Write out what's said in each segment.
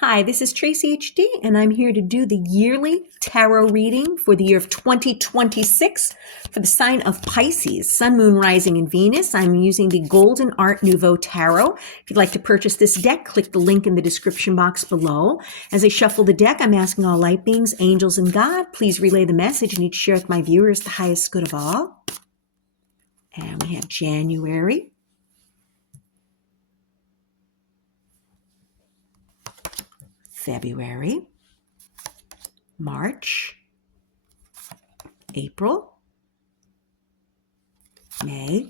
Hi, this is Tracy HD, and I'm here to do the yearly tarot reading for the year of 2026 for the sign of Pisces, Sun, Moon, Rising, and Venus. I'm using the Golden Art Nouveau Tarot. If you'd like to purchase this deck, click the link in the description box below. As I shuffle the deck, I'm asking all light beings, angels, and God, please relay the message I need to share with my viewers the highest good of all. And we have January, February, March, April, May,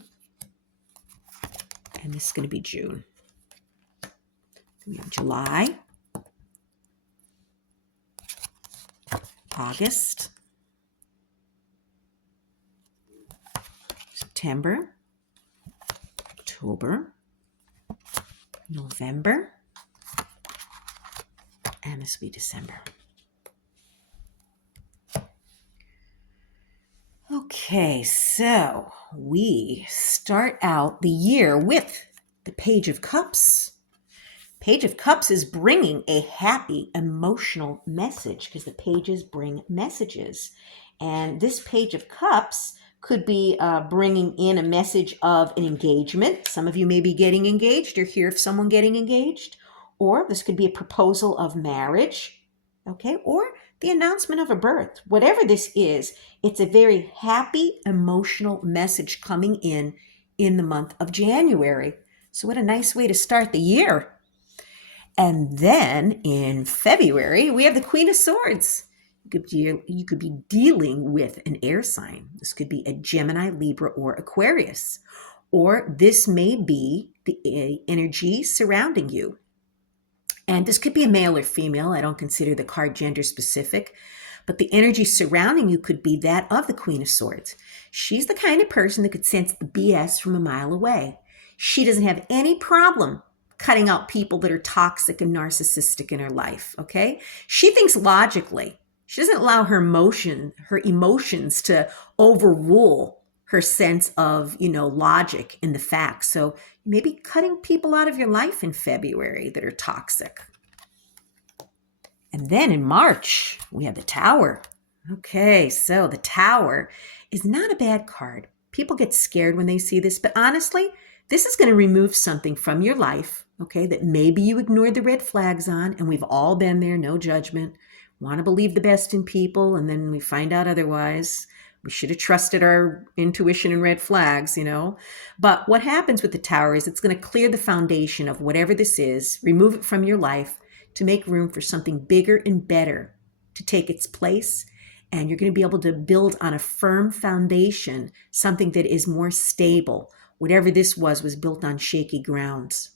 and this is going to be June. We have July, August, September, October, November, and this will be December. Okay, so we start out the year with the Page of Cups. Page of Cups is bringing a happy, emotional message because the pages bring messages. And this Page of Cups could be bringing in a message of an engagement. Some of you may be getting engaged or hear of someone getting engaged. Or this could be a proposal of marriage, okay? Or the announcement of a birth. Whatever this is, it's a very happy, emotional message coming in the month of January. So what a nice way to start the year. And then in February, we have the Queen of Swords. You could be dealing with an air sign. This could be a Gemini, Libra, or Aquarius. Or this may be the energy surrounding you. And this could be a male or female. I don't consider the card gender specific. But the energy surrounding you could be that of the Queen of Swords. She's the kind of person that could sense the BS from a mile away. She doesn't have any problem cutting out people that are toxic and narcissistic in her life, okay? She thinks logically. She doesn't allow her emotions to overrule her sense of, logic and the facts. So maybe cutting people out of your life in February that are toxic. And then in March, we have the Tower. Okay, so the Tower is not a bad card. People get scared when they see this, but honestly, this is going to remove something from your life, okay, that maybe you ignored the red flags on, and we've all been there, no judgment. Want to believe the best in people, and then we find out otherwise. We should have trusted our intuition and red flags, But what happens with the Tower is it's going to clear the foundation of whatever this is, remove it from your life to make room for something bigger and better to take its place. And you're going to be able to build on a firm foundation, something that is more stable. Whatever this was built on shaky grounds.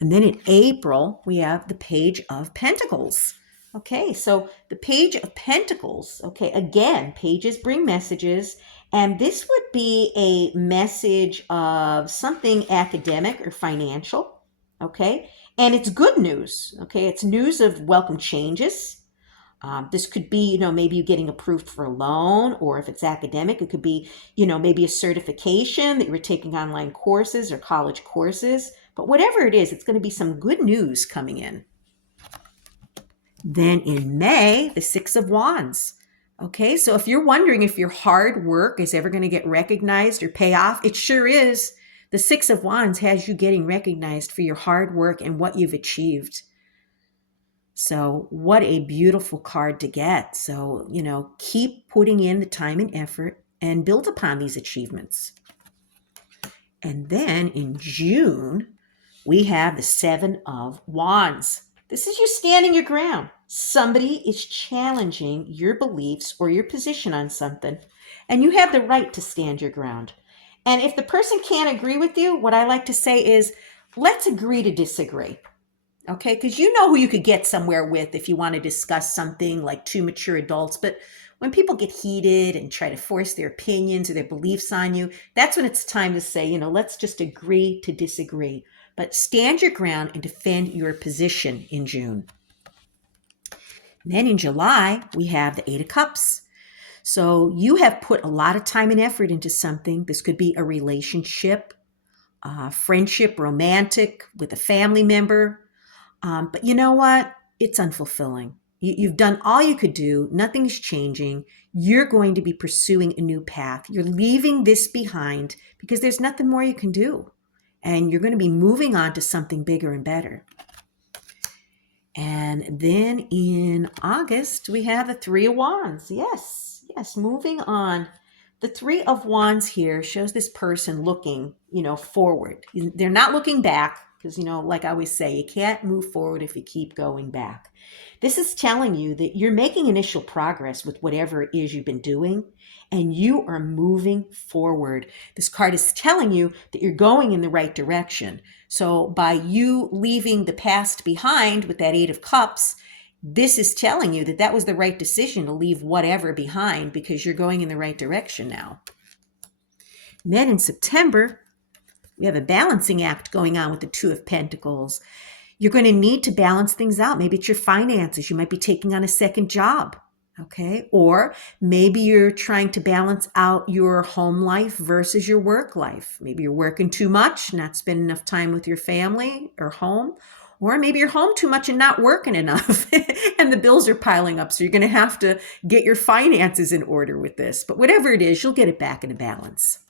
And then in April, we have the Page of Pentacles. Okay, so the Page of Pentacles, okay, again, pages bring messages, and this would be a message of something academic or financial, okay? And it's good news, okay? It's news of welcome changes. This could be, maybe you getting approved for a loan, or if it's academic, it could be, maybe a certification that you were taking online courses or college courses. But whatever it is, it's going to be some good news coming in. Then in May, the Six of Wands. Okay, so if you're wondering if your hard work is ever going to get recognized or pay off, it sure is. The Six of Wands has you getting recognized for your hard work and what you've achieved. So what a beautiful card to get. So, keep putting in the time and effort and build upon these achievements. And then in June, we have the Seven of Wands. This is you standing your ground. Somebody is challenging your beliefs or your position on something, and you have the right to stand your ground. And if the person can't agree with you, what I like to say is, let's agree to disagree. Okay, because you know who you could get somewhere with if you want to discuss something like two mature adults. But when people get heated and try to force their opinions or their beliefs on you, that's when it's time to say, let's just agree to disagree. But stand your ground and defend your position in June. And then in July, we have the Eight of Cups. So you have put a lot of time and effort into something. This could be a relationship, friendship, romantic, with a family member. But you know what? It's unfulfilling. You've done all you could do. Nothing's changing. You're going to be pursuing a new path. You're leaving this behind because there's nothing more you can do. And you're going to be moving on to something bigger and better. And then in August, we have the Three of Wands. Yes, yes, moving on. The Three of Wands here shows this person looking, forward. They're not looking back because, like I always say, you can't move forward if you keep going back. This is telling you that you're making initial progress with whatever it is you've been doing, and you are moving forward. This card is telling you that you're going in the right direction. So by you leaving the past behind with that Eight of Cups, this is telling you that that was the right decision to leave whatever behind because you're going in the right direction now. And then in September, we have a balancing act going on with the Two of Pentacles. You're going to need to balance things out. Maybe it's your finances. You might be taking on a second job. Okay. Or maybe you're trying to balance out your home life versus your work life. Maybe you're working too much, not spending enough time with your family or home. Or maybe you're home too much and not working enough and the bills are piling up. So you're going to have to get your finances in order with this. But whatever it is, you'll get it back into balance.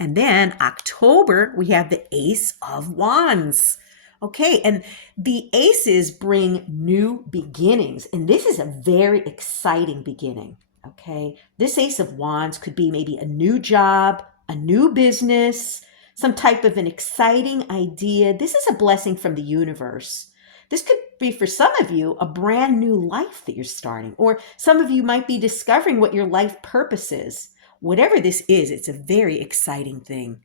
And then October, we have the Ace of Wands. Okay, and the aces bring new beginnings, and this is a very exciting beginning. Okay, this Ace of Wands could be maybe a new job, a new business, some type of an exciting idea. This is a blessing from the universe. This could be for some of you a brand new life that you're starting, or some of you might be discovering what your life purpose is. Whatever this is, it's a very exciting thing.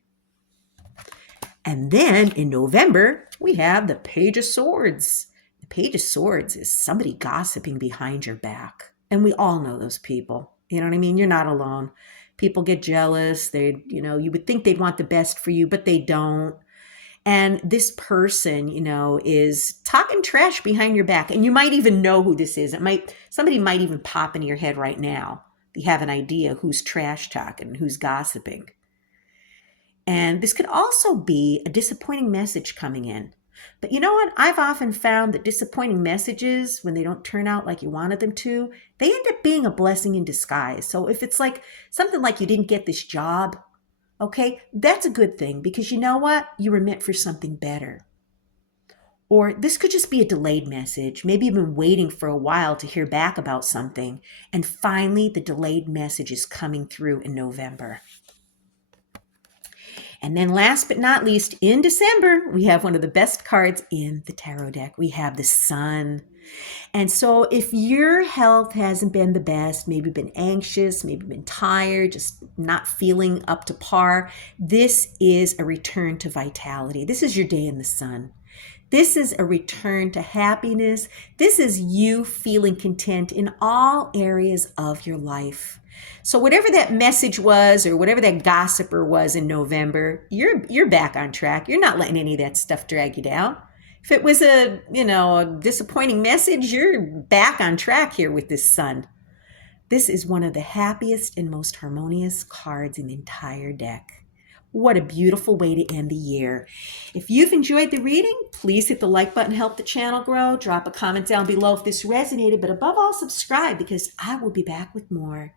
And then in November, we have the Page of Swords. The Page of Swords is somebody gossiping behind your back. And we all know those people. You know what I mean? You're not alone. People get jealous. You would think they'd want the best for you, but they don't. And this person, is talking trash behind your back. And you might even know who this is. Somebody might even pop into your head right now. You have an idea who's trash talking, who's gossiping. And this could also be a disappointing message coming in. But you know what? I've often found that disappointing messages, when they don't turn out like you wanted them to, they end up being a blessing in disguise. So if it's like something like you didn't get this job, okay, that's a good thing because you know what? You were meant for something better. Or this could just be a delayed message. Maybe you've been waiting for a while to hear back about something. And finally, the delayed message is coming through in November. And then last but not least, in December, we have one of the best cards in the tarot deck. We have the Sun. And so if your health hasn't been the best, maybe been anxious, maybe been tired, just not feeling up to par, this is a return to vitality. This is your day in the sun. This is a return to happiness. This is you feeling content in all areas of your life. So whatever that message was or whatever that gossiper was in November, you're back on track. You're not letting any of that stuff drag you down. If it was a disappointing message, you're back on track here with this Sun. This is one of the happiest and most harmonious cards in the entire deck. What a beautiful way to end the year. If you've enjoyed the reading, please hit the like button, help the channel grow. Drop a comment down below if this resonated, but above all, subscribe because I will be back with more.